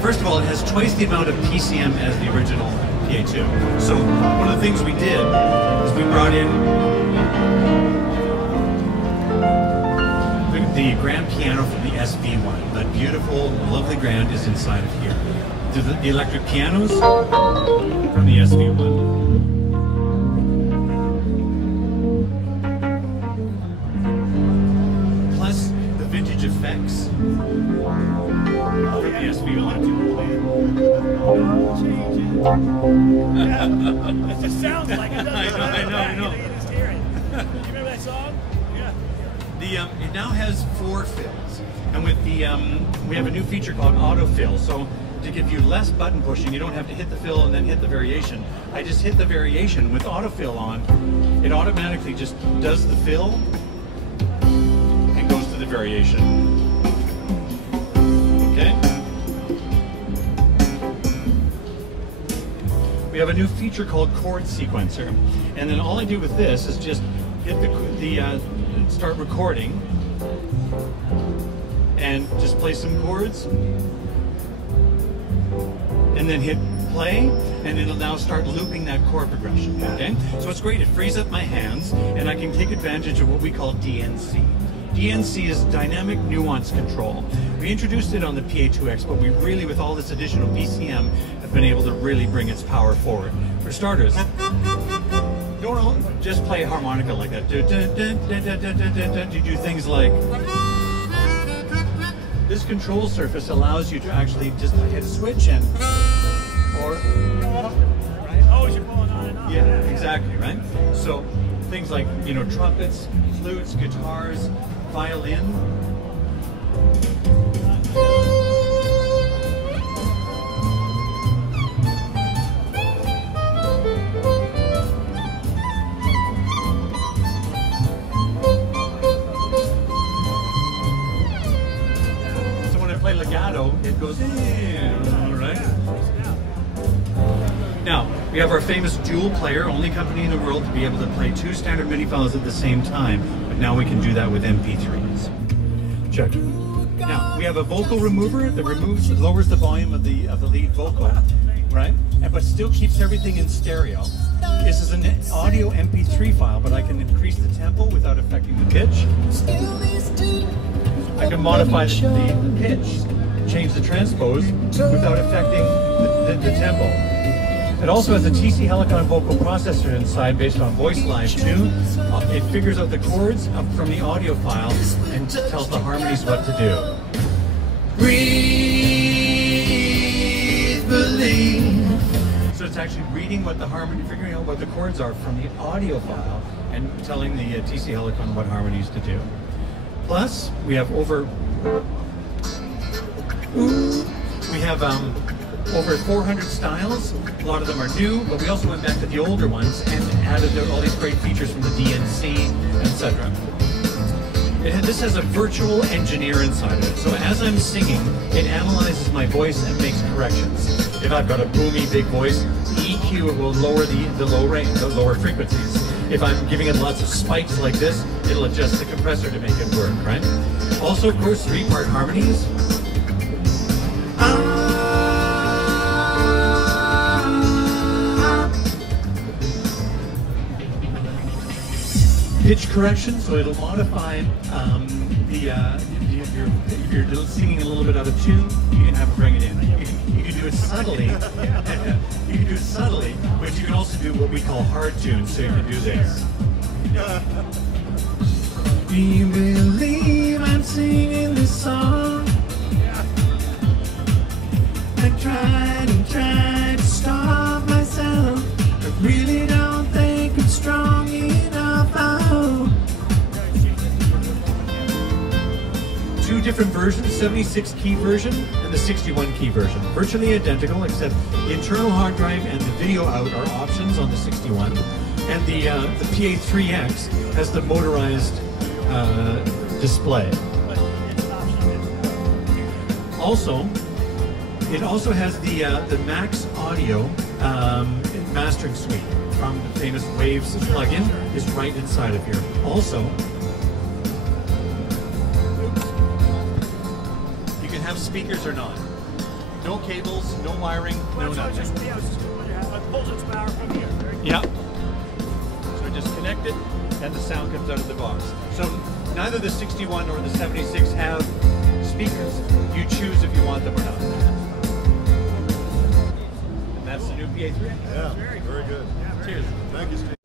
first of all, it has twice the amount of PCM as the original PA2. So one of the things we did is we brought in the grand piano from the SV1. That beautiful, lovely grand is inside of here. The electric pianos from the SV1. Plus the vintage effects from the SV1. It just sounds like it. I know. You just hear it. You remember that song? Yeah. It now has 4 fills, and with the we have a new feature called autofill. So to give you less button pushing, you don't have to hit the fill and then hit the variation. I just hit the variation with autofill on. It automatically just does the fill and goes to the variation. Okay. We have a new feature called chord sequencer, and then all I do with this is just hit the start recording and just play some chords and then hit play, and it'll now start looping that chord progression. Okay, so it's great. It frees up my hands and I can take advantage of what we call DNC. DNC is dynamic nuance control. We introduced it on the PA3X, but we really, with all this additional BCM, have been able to really bring its power forward. For starters, don't just play a harmonica like that. You do things like this. Control surface allows you to actually just hit a switch and right. Oh, you're pulling on and off. Yeah, exactly, right? So things like, you know, trumpets, flutes, guitars, violin. Legato, it goes right. Now we have our famous dual player, only company in the world to be able to play 2 standard MIDI files at the same time. But now we can do that with MP3s. Check. Now we have a vocal remover that lowers the volume of the lead vocal, right? But still keeps everything in stereo. This is an audio MP3 file, but I can increase the tempo without affecting the pitch. I can modify the pitch, change the transpose without affecting the tempo. It also has a TC Helicon vocal processor inside based on Voice Live 2. It figures out the chords from the audio file and tells the harmonies what to do. Breathe, believe. So it's actually reading what the harmony, figuring out what the chords are from the audio file and telling the TC Helicon what harmonies to do. Plus, we have over 400 styles. A lot of them are new, but we also went back to the older ones and added all these great features from the DNC, etc. This has a virtual engineer inside of it. So as I'm singing, it analyzes my voice and makes corrections. If I've got a boomy, big voice, the EQ will lower the lower frequencies. If I'm giving it lots of spikes like this, it'll adjust the compressor to make it work, right? Also, of course, 3-part harmonies. Pitch correction, so it'll modify if you're singing a little bit out of tune, you can have it bring it in. You can do it subtly. You can do it subtly, but you can also do what we call hard tunes. So you can do this. Do you believe I'm singing this song? I tried and tried to stop myself. I really don't think I'm strong enough. Oh. 2 different versions, 76 key version and the 61 key version. Virtually identical, except the internal hard drive and the video out are options on the 61. And the PA3X has the motorized display. Also, it also has the Max Audio mastering suite from the famous Waves plugin is right inside of here. Also, you can have speakers or not. No cables, no wiring, no nothing. It pulls its power from here. Yeah. So just connect it, and the sound comes out of the box. So neither the 61 nor the 76 have speakers. You choose if you want them or not. And that's the new PA3X. Yeah, very good. Cheers. Thank you, Steve.